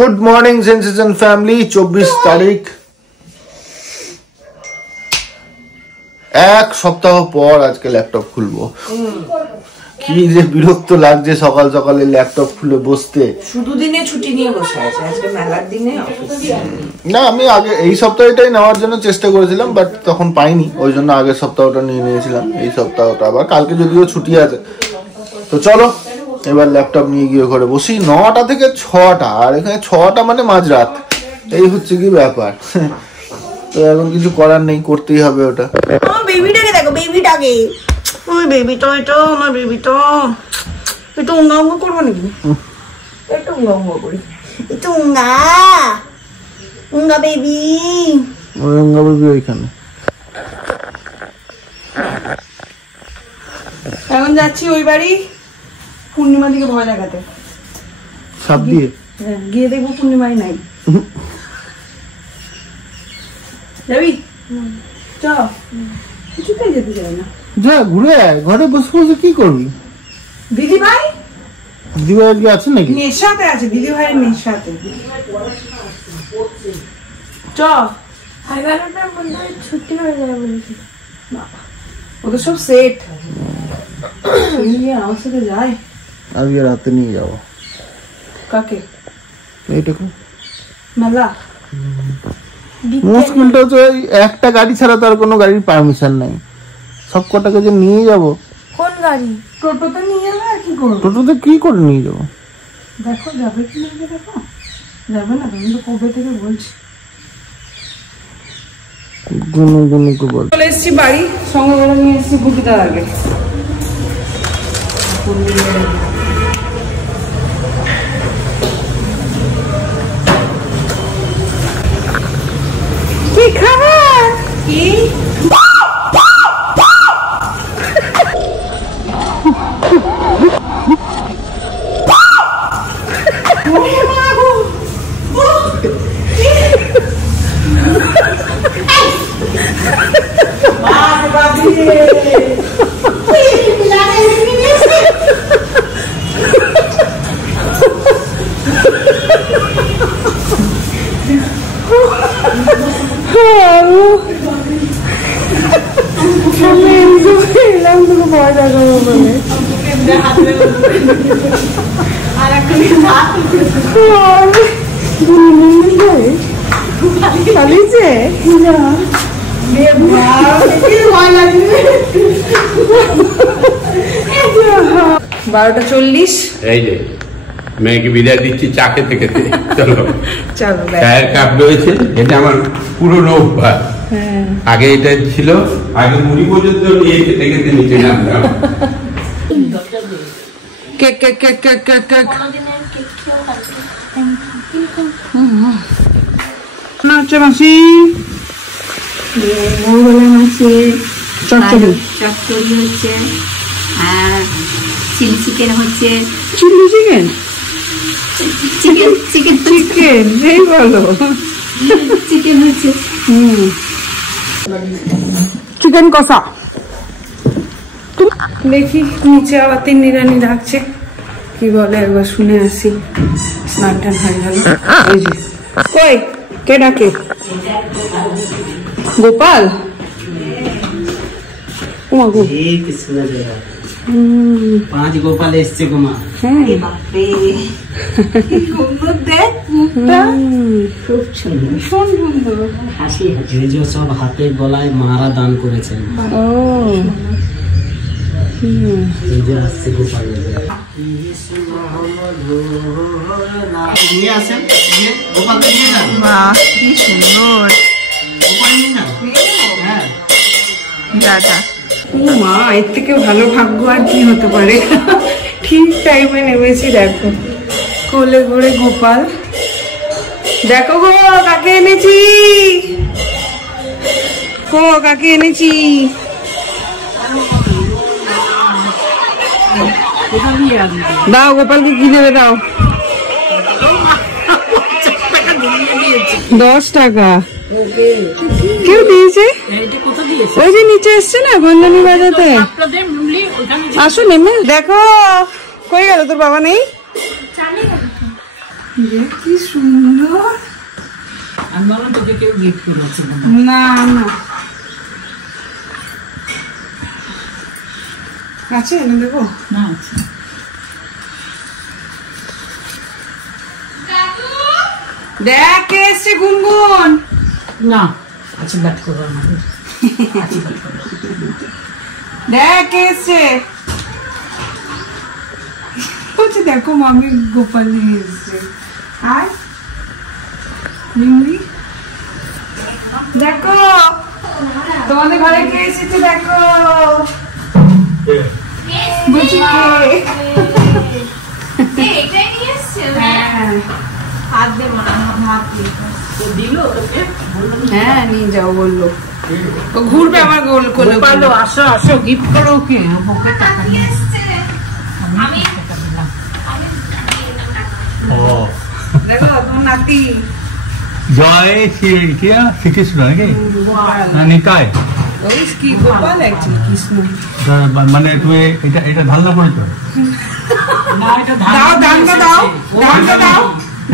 Good morning sensation family. 24 তারিখ, এক সপ্তাহ পর আজকে ল্যাপটপ খুলবো। কি যে বিরক্ত লাগছে সকাল সকালে ল্যাপটপ খুলে বসতে। শুধু দিনে ছুটি নিয়ে বসে আছে, আজকে মেলার দিনে। না, আমি আগে এই সপ্তাহটাই নেওয়ার জন্য চেষ্টা করেছিলাম, বাট তখন পাইনি, ওই জন্য আগের সপ্তাহটা নিয়ে নিয়েছিলাম। এই সপ্তাহটা আবার কালকে যদিও ছুটি আছে। তো চলো এবার ল্যাপটপ নিয়ে গিয়ে ঘরে বসি। 9টা থেকে 6টা, আর এখানে 6টা মানে মাঝরাত। এই হচ্ছে কি ব্যাপার। তো এখন কিছু করার নেই, করতেই হবে ওটা। আমার বেবিটাকে দেখো, বেবিটাকে। ওই বেবিটা, এটা আমার বেবিটা। একটু উঙ্গা উঙ্গা করবো নাকি? একটু উঙ্গা উঙ্গা করি। একটু উঙ্গা উঙ্গা বেবি। ওই উঙ্গা বেবি ওইখানে। এখন যাচ্ছি ওই বাড়ি পূর্ণিমা দিকে ভয় দেখাতে। সাপ দিয়ে গিয়ে দেখবো পূর্ণিমাই নাই। যাবি? চ। কিছুতেই যেতে চাই না। যা ঘুরে আয়, ঘরে বসে বসে কি করবি? দিদি ভাই, দিদি ভাই কি আছে নাকি? নেশাতে আছে, দিদি ভাইয়ের নেশাতে। চ। 11টার মধ্যে ছুটি হয়ে যাবে বলেছি। ওদের সব সেট। আমার সাথে যায়। আজকে রাতে নিয়ে যাবো। কাকে? এইটাকে মেলা। মুশকিলটা হচ্ছে একটা গাড়ি ছাড়া তো আর কোনো গাড়ির পারমিশন নাই। সব কটাকে যে নিয়ে যাব। কোন গাড়ি? টোটোতে নিয়ে যাবে আর কি করবো? টোটোতে কি করে নিয়ে যাবো? দেখো যাবে কি না, দেখো যাবে না। আমি তো কবে থেকে বলছি। গুনুকে বল। চলে এসছি বাড়ি, সঙ্গে করে নিয়ে এসছি বুকিদার আগে। কি খাবার? কি বারোটা 40। এই যে মেয়েকে বিদায় দিচ্ছি চা খেতে খেতে। চলো চলো। চায়ের কাপ রয়েছে, এটা আমার পুরনো অভ্যাস। আগে এটা ছিল, আগে মুড়ি পর্যন্ত নিয়ে খেতে খেতে নিচে নামতাম। Cake cake cake cake cake cake না হচ্ছে মাসি। চচ্চড়ি হচ্ছে, আর চিলি চিকেন হচ্ছে। Chilli chicken? Chicken chicken chicken এই বলো। চিকেন হচ্ছে চিকেন কষা। দেখি নিচে আবার তিন্নিরানি ডাকছে, কি বলে একবার শুনে আসি। স্নান টান হয়ে গেল। এই যে কই, কে ডাকে? গোপাল। পাঁচ গোপাল এসছে গোমা। খুব সুন্দর হাসি হাসি। এই যে সব হাতে গলায় মারা দান করেছেন। এই যে আসছে গোপাল। নিয়ে আসেন, গোপালকে নিয়ে যান। কি সুন্দর। গোপাল নিয়ে যান। হ্যাঁ দাদা মা, এর থেকে ভালো ভাগ্য আর কি হতে পারে। ঠিক টাইমে নেমেছি। দেখো কোলে ঘরে গোপাল। দেখো গো কাকে এনেছি, গো কাকে এনেছি। দাও গোপালকে কি দেবে দাও। 10 টাকা কেউ দিয়েছে? ওই যে নিচে এসছে না গঞ্জানি বাজাতে। আসো নেমে দেখো। কই গেল তোর বাবা? নেই কি সুন্দর। আমি বললাম তোকে কেউ গিফট করেছিল না না আছে এনে দেবো না। দেখ কে এসছে গুনগুন। না আশীর্বাদ করো আমাদের। দেখ কে এসছে। বলছে দেখো মামি গোপাল নিয়ে এসছে। আর মিমলি দেখো তোমাদের ঘরে কে এসেছে দেখো। বলছি কে? হ্যাঁ হাত দেবো না, হাত দিয়ে দিল তোকে হ্যাঁ নিয়ে যাও বললো। ও ঘুরবে আমার গোল কোলে। ভালো আসো আসো গিফট করো ওকে। ওকে টাকা নিয়ে আমি দেখো তোমার নাতি জয় শ্রীকৃষ্ণ নাকি না নিতাই? ওই কি গোপাল একচুয়ালি কৃষ্ণ। মানে তুমি এটা এটা ধারণা করেছো? না এটা দাও দানটা দাও দানটা দাও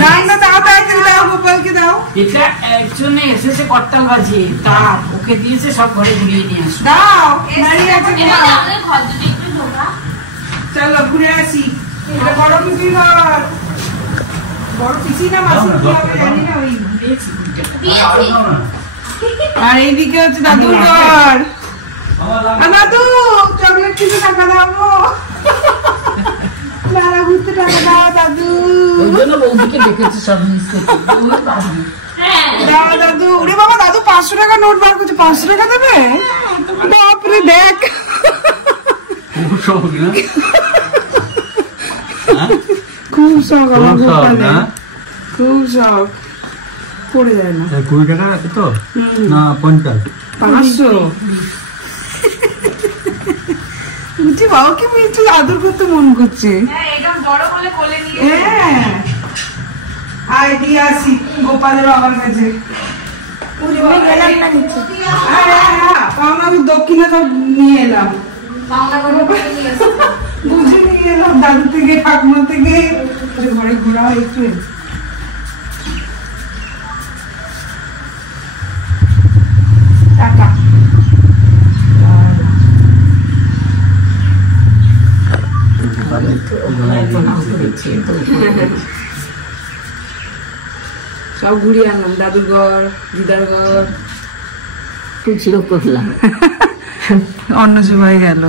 দানটা দাও তাড়াতাড়ি দাও গোপালকে দাও। এটা একজনে এসেছে কট্টাল বাজিয়ে তার ওকে দিয়েছে সব ঘরে ঘুরিয়ে নিয়ে আসো। দাও মারিয়াকে দাও। আমাদের ঘর দুটো একটু ঢোকা। চলো ঘুরে আসি। এটা বড় পিসি ঘর। বড় পিসি না মাসি কি হবে জানি না। ওই দিয়েছি। আর এইদিকে হচ্ছে দাদুর ঘর। দাদু চকলেট কিছু টাকা দাও। মেলা ঘুরতে টাকা দাও দাদু। ওই জন্য বৌদিকে দেখেছে সব মিশতে। দাও দাদু। ওরে বাবা দাদু 500 টাকা নোট বার করছে। 500 টাকা দেবে? বাপরে দেখ খুব শখ না? খুব শখ আমার খুব শখ গোপালের। না? খুব শখ। পড়ে যায় না। 20 টাকা তো না 50? 500 বুঝছি বাবাকে আমি একটু আদর করতে মন করছে। হ্যাঁ আয় দিয়ে আসি গোপালের বাবার কাছে। আমি দক্ষিণে সব নিয়ে এলাম। বুঝে নিয়ে এলাম দাদু থেকে ঠাকুমা থেকে। ঘরে ঘোরা হয় একটু। টাকা সব ঘুরিয়ে আনলাম। দাদুর ঘর, দিদার ঘর, খুচরো করলাম। অন্য সময় গেল।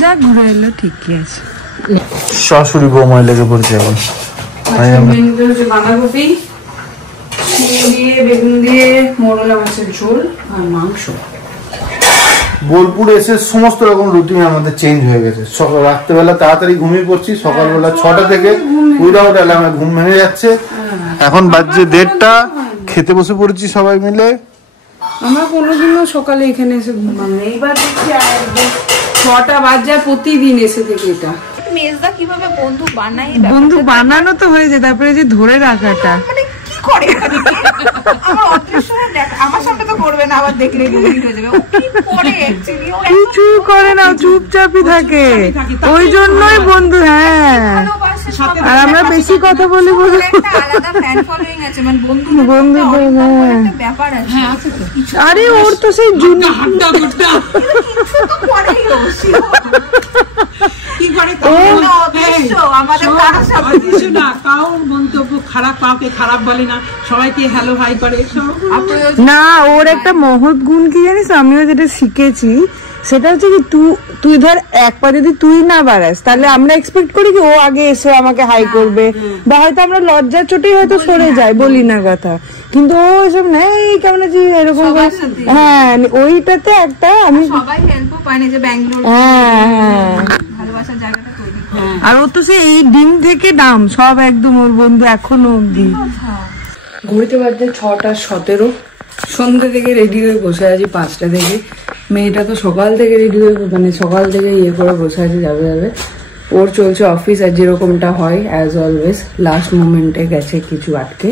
যা ঘুরে এলো ঠিকই আছে। শাশুড়ি বৌমায় লেগে পড়ছে এখন। মেনুতে হচ্ছে বাঁধাকপি, শিম দিয়ে, বেগুন দিয়ে, মোরলা মাছের ঝোল আর মাংস। বোলপুর এসে সমস্ত রকম রুটিন আমাদের চেঞ্জ হয়ে গেছে। সকাল রাত্রেবেলা তাড়াতাড়ি ঘুমিয়ে পড়ছি, সকালবেলা 6টা থেকে উইদাউট অ্যালার্মে ঘুম ভেঙে যাচ্ছে। এখন বাজছে 1:30, খেতে বসে পড়েছি সবাই মিলে। আমরা কোনোদিনও সকালে এখানে এসে ঘুমাম না। এইবার দেখছি 6টা বাজে প্রতিদিন এসে থেকে। এটা মেজদা কিভাবে বন্ধু বানাই, বন্ধু বানানো তো হয়েছে, তারপরে যে ধরে রাখাটা মানে কি করে আমার অদৃশ্য দেখ। আমার সামনে তো করবে না, আবার দেখলে ডিলিট হয়ে যাবে। ও কি করে অ্যাকচুয়ালি? ও কিছু করে না, চুপচাপই থাকে। ওই জন্যই বন্ধু। হ্যাঁ আর আমরা বেশি কথা বলি বলে একটা আলাদা ফ্যান ফলোইং আছে, মানে বন্ধু বন্ধুদের। হ্যাঁ একটা ব্যাপার আছে। হ্যাঁ আছে তো। আরে ওর তো সেই হাড্ডা গুড্ডা কিছু তো করেই ও। কি করে না অদৃশ্য আমাদের কারোর সাথে কিছু না, কারোর মন্তব্য খারাপ, কাউকে খারাপ বলে না, সবাইকে হ্যালো হাই করে। না, ওর একটা মহৎ গুণ কি জানিস, আমিও যেটা শিখেছি সেটা হচ্ছে কি তুই ধর এক পা যদি তুই না বাড়াস তাহলে আমরা এক্সপেক্ট করি কি ও আগে এসে আমাকে হাই করবে, বা হয়তো আমরা লজ্জার চোটেই হয়তো সরে যাই, বলি না কথা। কিন্তু ও এসব নেই কেমন আছিস এরকম। হ্যাঁ ওইটাতে একটা আমি সবাই হেল্পও পায় না যে ব্যাঙ্গালোর হ্যাঁ ভালোবাসার জায়গাটা তৈরি। আর ও তো সেই এই ডিম থেকে ডাম সব একদম ওর বন্ধু এখনো অব্দি। ঘুরতে বাজছে 6:17, সন্ধ্যে থেকে রেডি হয়ে বসে আছি 5টা থেকে। মেয়েটা তো সকাল থেকে রেডি হয়ে মানে সকাল থেকে ইয়ে করে বসে আছে, যাবে। ওর চলছে অফিস, আর যেরকমটা হয় অ্যাজ অলওয়েজ লাস্ট মোমেন্টে গেছে কিছু আটকে,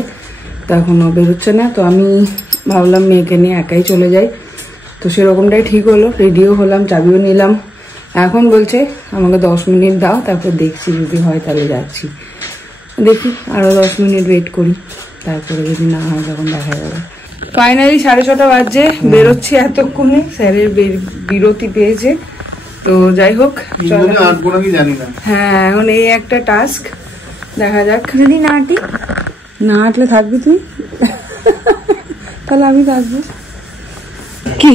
তো এখনো বেরোচ্ছে না। তো আমি ভাবলাম মেয়েকে নিয়ে একাই চলে যাই, তো সেরকমটাই ঠিক হলো। রেডিও হলাম, চাবিও নিলাম। এখন বলছে আমাকে 10 মিনিট দাও, তারপর দেখছি যদি হয় তাহলে যাচ্ছি। দেখি আরো 10 মিনিট ওয়েট করি, তারপরে যদি না হয় তখন দেখা যাবে। ফাইনালি 6:30 বাজে, বেরোচ্ছি এতক্ষণে, স্যারের বিরতি পেয়েছে। তো যাই হোক, হ্যাঁ এখন এই একটা টাস্ক, দেখা যাক। যদি না হাঁটলে থাকবি তুই, তাহলে আমি থাকবো। কি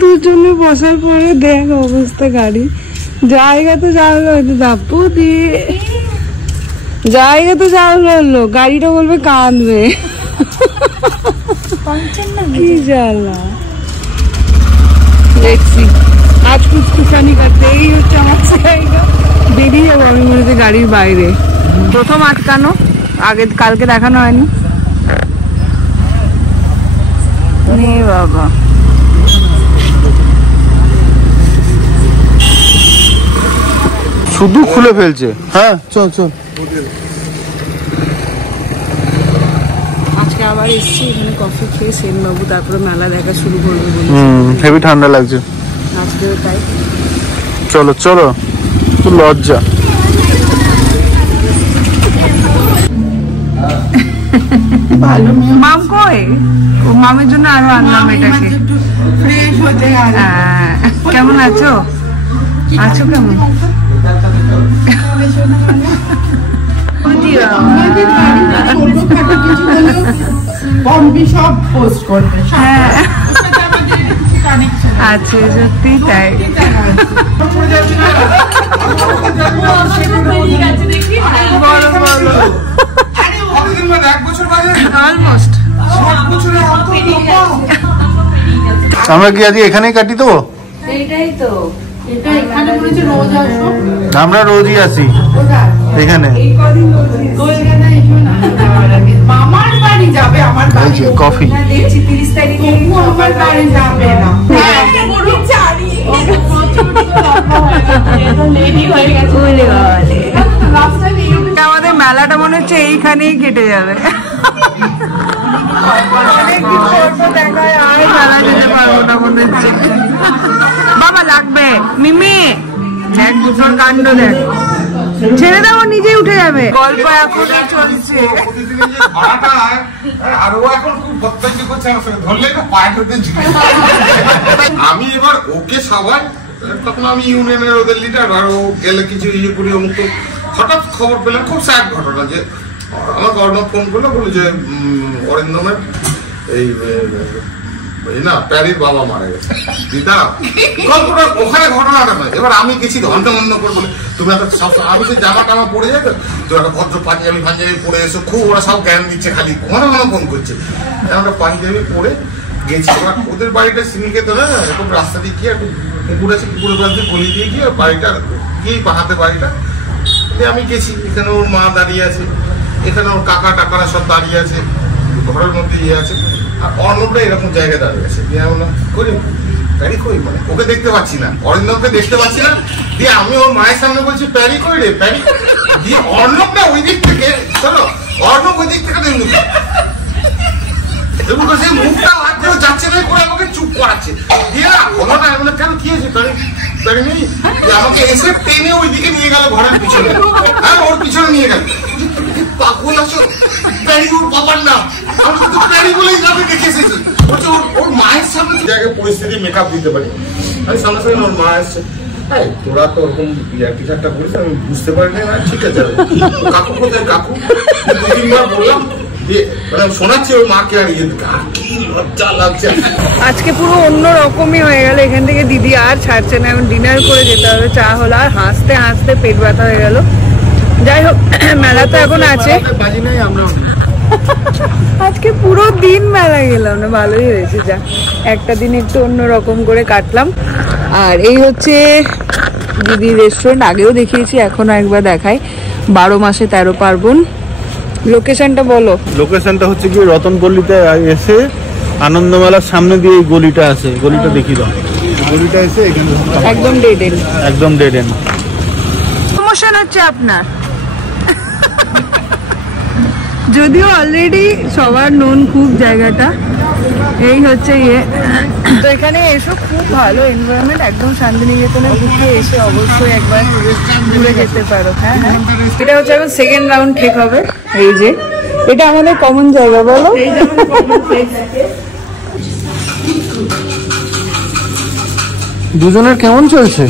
দুজনে বসার পরে দেখ অবস্থা, গাড়ি জায়গা তো যা হলো দাপু দিয়ে জায়গা তো যা হলো, গাড়িটা বলবে কাঁদবে। কি জ্বালা, দেখছি আজ কুচকুচানি করতে। এই হচ্ছে আমার জায়গা, বেরিয়ে যাবো আমি মনে হচ্ছে গাড়ির বাইরে। প্রথম আটকানো, আগে কালকে দেখানো হয়নি। বাবা শুধু খুলে ফেলছে। হ্যাঁ চল চল। আজকে আবার এসছি এখানে কফি খেয়ে সেনবাবু, তারপরে মেলা দেখা শুরু করবে বলে। হেভি ঠান্ডা লাগছে আজকেও তাই। চলো চলো, তো লজ্জা। মাম কই? ও মামের জন্য আরো আনলাম এটাকে। কেমন আছো? আছো কেমন? আছে সত্যি তাই। আমরা কি আজ এখানেই কাটি দেবো? এইটাই তো, আমরা রোজই আসি এখানে। কফি দেখছি 30 তারিখে আমাদের মেলাটা মনে হচ্ছে এইখানেই কেটে যাবে। মেলা যেতে পারবো না মনে হচ্ছে। বাবা লাগবে মিমি, এক দুটোর কাণ্ড দেখ, ছেড়ে দাও নিজেই উঠে যাবে। গল্প এখন চলছে। আমি এবার ওকে সবাই, তখন আমি ইউনিয়নের ওদের লিডার, আর ও গেলে কিছু ইয়ে করি। অমুক তো হঠাৎ খবর পেলাম, খুব স্যাড ঘটনা, যে আমাকে অর্ণব ফোন করলো, বলে যে অরিন্দমের এই না প্যারির বাবা মারা গেছে। দিদা গল্পটা ওখানে ঘটনাটা নয়। এবার আমি গেছি ঘন্টা বন্ধ করে বলে, তুমি একটা সব, আমি সে জামা টামা পড়ে যাবে তো, একটা ভদ্র পাঞ্জাবি পরে এসো, খুব ওরা সব জ্ঞান দিচ্ছে, খালি ঘন ঘন ফোন করছে। আমরা পাঞ্জাবি পরে গেছি। ওরা ওদের বাড়িটা সিনিকেতনে, এরকম রাস্তা দিয়ে গিয়ে একটু পুকুর আছে, পুকুরের পাশ দিয়ে গলি দিয়ে গিয়ে বাড়িটা গিয়ে বাহাতে বাড়িটা আমি গেছি। এখানে ওর মা দাঁড়িয়ে আছে, এখানে ওর কাকা টাকারা সব দাঁড়িয়ে আছে, ঘরের মধ্যে ইয়ে আছে, আর অর্ণবটা এরকম জায়গায় দাঁড়িয়ে আছে। দিয়ে আমরা করি প্যারি কই, মানে ওকে দেখতে পাচ্ছি না, অরিন্দমকে দেখতে পাচ্ছি না। দিয়ে আমি ওর মায়ের সামনে বলছি প্যারি কই রে প্যারি। দিয়ে অর্ণবটা ওই দিক থেকে, চলো অর্ণব ওই দিক থেকে দেখুন সেই মুখটা হাতেও যাচ্ছে না করে আমাকে চুপ করাচ্ছে। দিয়ে হলো না, মানে কেন কি হয়েছে প্যারি প্যারি নেই। আমাকে এসে টেনে ওই দিকে নিয়ে গেল ঘরের পিছনে, হ্যাঁ ওর পিছনে নিয়ে গেল। পাগল আছো, প্যারি ওর বাবার নাম, আমি তো প্যারি বলেই যাবে দেখে এসেছি। বলছে ওর মায়ের সামনে জায়গায় পরিস্থিতি মেকআপ দিতে পারি। আমি সামনে সামনে ওর মা আসছে, হ্যাঁ তোরা তো ওরকম ইয়ার্কি ঠাট্টা করিস, আমি বুঝতে পারিনি। না ঠিক আছে, কাকু কোথায় কাকু, 2-3 বার বললাম। শোনাচ্ছি ওর মাকে, আর কি লজ্জা লাগছে। আজকে পুরো অন্য রকমই হয়ে গেল। এখান থেকে দিদি আর ছাড়ছে না, এখন ডিনার করে যেতে হবে। চা হলো, আর হাসতে হাসতে পেট ব্যথা হয়ে গেল। যাই হোক, মেলা তো এখন আছে। আজকে পুরো দিন মেলা গেলাম না, ভালোই হয়েছে। যা একটা দিন একটু অন্য রকম করে কাটলাম। আর এই হচ্ছে দিদির রেস্টুরেন্ট, আগেও দেখিয়েছি, এখনো একবার দেখাই। 12 মাসে 13 পার্বণ। লোকেশনটা বলো। লোকেশনটা হচ্ছে কি রতনপল্লীতে এসে আনন্দমেলার সামনে দিয়ে এই গলিটা আছে, গলিটা দেখিয়ে দাও। গলিটা এসে এখানে একদম ডেড এন্ড, একদম ডেড এন্ড। প্রমোশন হচ্ছে আপনার, যদিও অলরেডি সবার নোন খুব জায়গাটা। এই হচ্ছে ইয়ে। তো এখানে এসো, খুব ভালো এনভায়রনমেন্ট, একদম শান্তিনিকেতনে ঘুরতে এসে অবশ্যই একবার ঘুরে যেতে পারো। হ্যাঁ হ্যাঁ, এটা হচ্ছে এখন সেকেন্ড রাউন্ড ঠিক হবে। এই যে এটা আমাদের কমন জায়গা, বলো। দুজনের কেমন চলছে?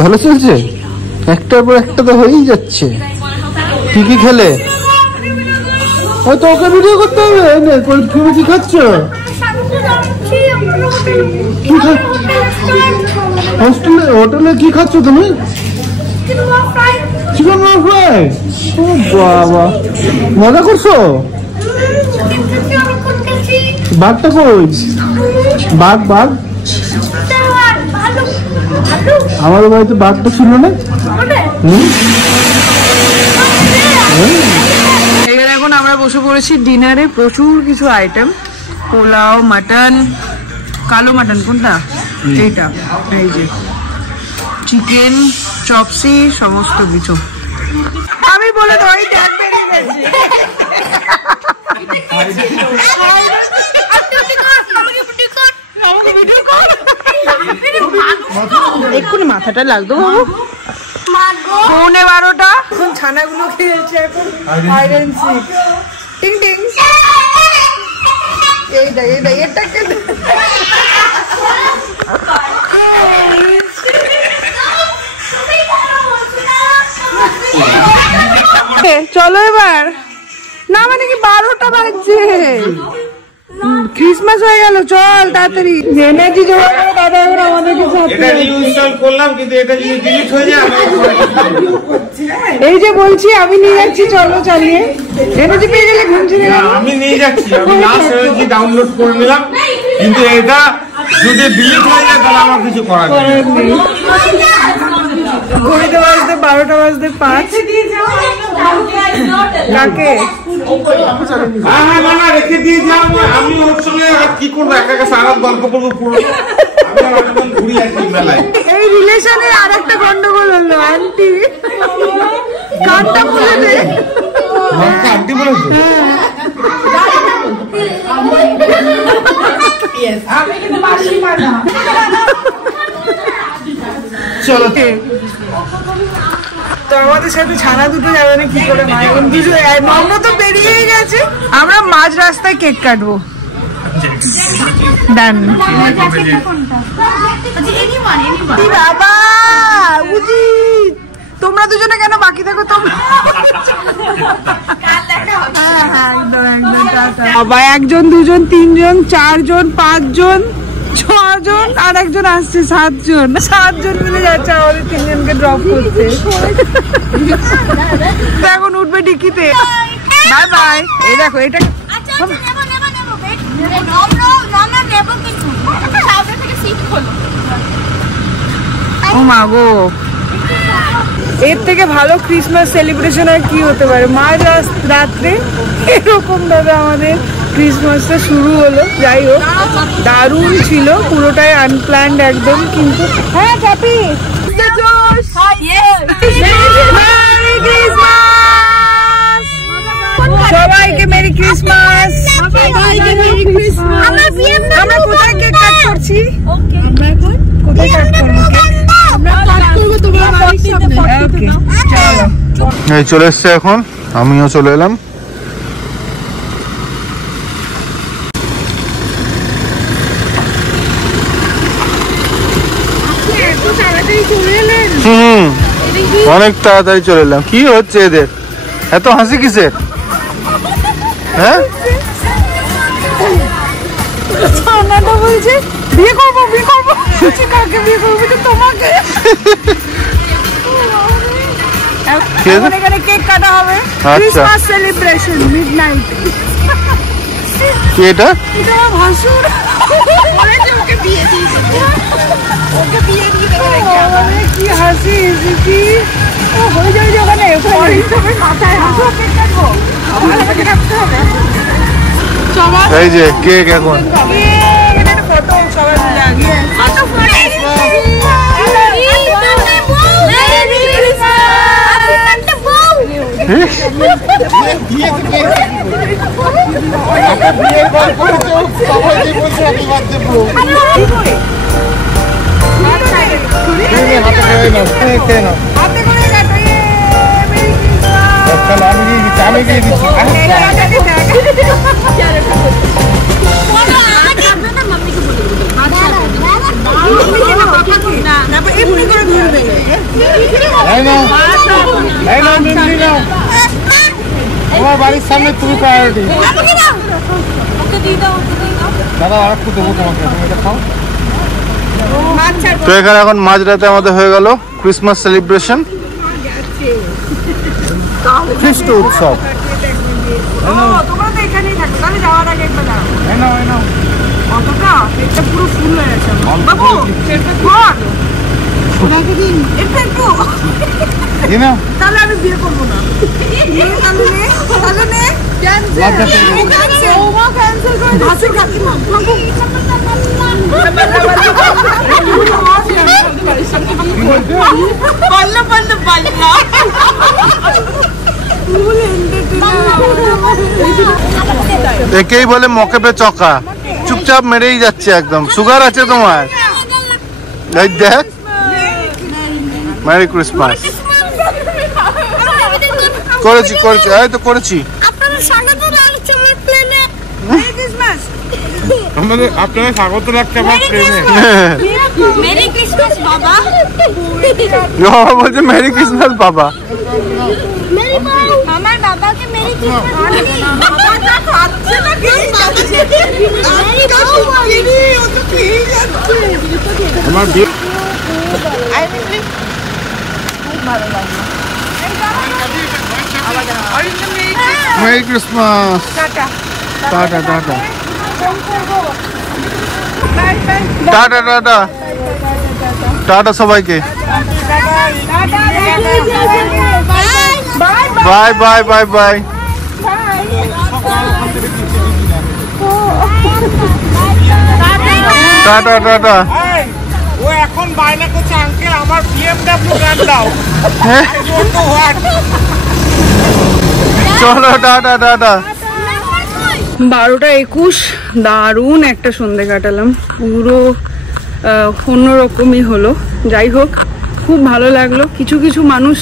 ভালো চলছে, একটার পর একটা তো হয়েই যাচ্ছে। কি কি খেলে? হয়তো ওকে ভিডিও করতে হবে। তুমি কি খাচ্ছ? হোটেলে কি খাচ্ছ তুমি? Chicken fry. ও বাবা, মজা করছো? বাঘটা কই? বাঘ বাঘ আমাদের বাড়িতে বাঘটা ছিল না। এখানে এখন আমরা বসে পড়েছি ডিনারে। প্রচুর কিছু আইটেম, পোলাও, মাটন, কালো মাটন কোনটা, এইটা, এই যে চিকেন, চপসি, সমস্ত কিছু। আমি বলে ধরি এক্ষুনি মাথাটা লাগতো বাবু। 11:15 এখন ছানাগুলো খেয়েছে, এখন হাইড এন্ড সিক। টিং টিং, এইটা এইটা এটাকে চলো এবার। না মানে কি 12টা বাজছে, ক্রিসমাস হয়ে গেল, চল তাড়াতাড়ি এনার্জি জোগাড় করে দাদা এবার আমাদেরকে এটা রিইনস্টল করলাম, কিন্তু এটা যদি ডিলিট হয়ে যায় এই যে বলছি আমি নিয়ে যাচ্ছি, চলো চালিয়ে। এনার্জি পেয়ে গেলে ঘুমছি না, আমি নিয়ে যাচ্ছি। আমি লাস্ট এনার্জি ডাউনলোড করে নিলাম, কিন্তু এটা যদি ডিলিট হয়ে যায় তাহলে আমার কিছু করার নেই। ঘড়িতে বাজতে 12টা বাজতে 5। কাকে? হ্যাঁ না রেখে দিয়ে যাও, আমি ওর সঙ্গে কি করবো, একা সারা গল্প করবো পুরো। ঘুরি আসি মেলায়। এই রিলেশনে আর একটা গন্ডগোল হলো। আন্টি কানটা বলে দে। আন্টি বলেছো? চলো। তো আমাদের সাথে ছানা দুটো যাবে না কি করে? নম্র তো বেরিয়েই গেছে। আমরা মাঝ রাস্তায় কেক কাটবো। ডান। বাবা উচিত, তোমরা দুজনে কেন বাকি থাকো? তোমরা বাবা 1 জন 2 জন 3 জন 4 জন 5 জন 6 জন আর একজন আসছে, 7 জন। 7 জন মিলে যাচ্ছে আমাদের 3 জনকে ড্রপ করতে। এখন উঠবে ডিকিতে। Bye bye. এই দেখো এটা ও মা গো, এর থেকে ভালো ক্রিসমাস সেলিব্রেশন আর কি হতে পারে? মাঝ রাত্রে এরকম ভাবে আমাদের ক্রিসমাসটা শুরু হলো। যাই হোক, দারুণ ছিল, পুরোটাই আনপ্ল্যান্ড একদম। কিন্তু হ্যাঁ হ্যাপি সবাইকে মেরি ক্রিসমাস। আমরা কোথায় কেক কাট করছি? কোথায় কাট করবো? এই চলে এসছে, এখন আমিও চলে এলাম। অনেক তাড়াতাড়ি চলে এলাম। কি হচ্ছে এদের, এত হাসি কিসের? হ্যাঁ ছানাটা বলছে বিয়ে করবো বিয়ে করবো। কাকে বিয়ে করবো? তোমাকে। এখন এখানে কেক কাটা হবে, ক্রিসমাস সেলিব্রেশন মিডনাইট। কি এটা? এটা ভাসুর ওকে বিয়ে দিয়েছে, ওকে বিয়ে দিয়ে দেবে। কি হাসি কি হয়ে যাবে ওখানে। মাথায় হাসো, কেক কাটবো, আমাকে কাটতে হবে। এই যে কেক, এখন ফটো সবাই মিলে আগে বিয়ের গল্প হচ্ছে সবাইকে বলছে হ্যাপি বার্থডে ব্রো। খেয়ে নাও। আমি দিয়ে দিচ্ছি। তোমার বাড়ির সামনে তুমি প্রায়োরিটি। দাদা আর একটু দেবো তোমাকে, তুমি এটা খাও। তো এখানে এখন মাঝরাতে আমাদের হয়ে গেল ক্রিসমাস সেলিব্রেশন, খ্রিস্ট উৎসব। তোমরা তো এখানেই থাকো, তাহলে যাওয়ার আগে একবার দাও। অতটা এটা পুরো ফুল হয়ে গেছে বাবু। তাহলে আমি বিয়ে করবো না। একেই বলে মকে পে চকা, চুপচাপ মেরেই যাচ্ছে একদম। সুগার আছে তোমার? এই দেখ, মেরি ক্রিসমাস। করেছি করেছি, এই তো করেছি। আপনারা স্বাগত রাখছে আমার প্লেনে। মেরি ক্রিসমাস বাবা। বাবা বলছে মেরি ক্রিসমাস বাবা। আমার বাবাকে মেরি ক্রিসমাস। আমার বিয়ে merry Christmas. Tata tata tata tata tata সবাইকে। Bye bye bye bye. Tata tata. ও এখন বাইরে করছে আঙ্কেল আমার BMW গান দাও। চলো টাটা টাটা। 12:21 দারুণ একটা সন্ধে কাটালাম, পুরো অন্যরকমই হলো। যাই হোক, খুব ভালো লাগলো। কিছু কিছু মানুষ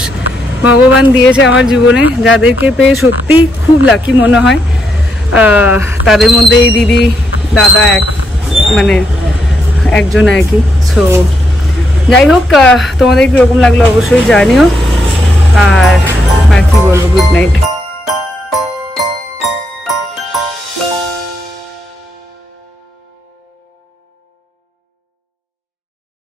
ভগবান দিয়েছে আমার জীবনে, যাদেরকে পেয়ে সত্যি খুব লাকি মনে হয়। তাদের মধ্যে এই দিদি দাদা একজন আর কি। সো যাই হোক, তোমাদের কীরকম লাগলো অবশ্যই জানিও। আর কি বলবো, গুড নাইট।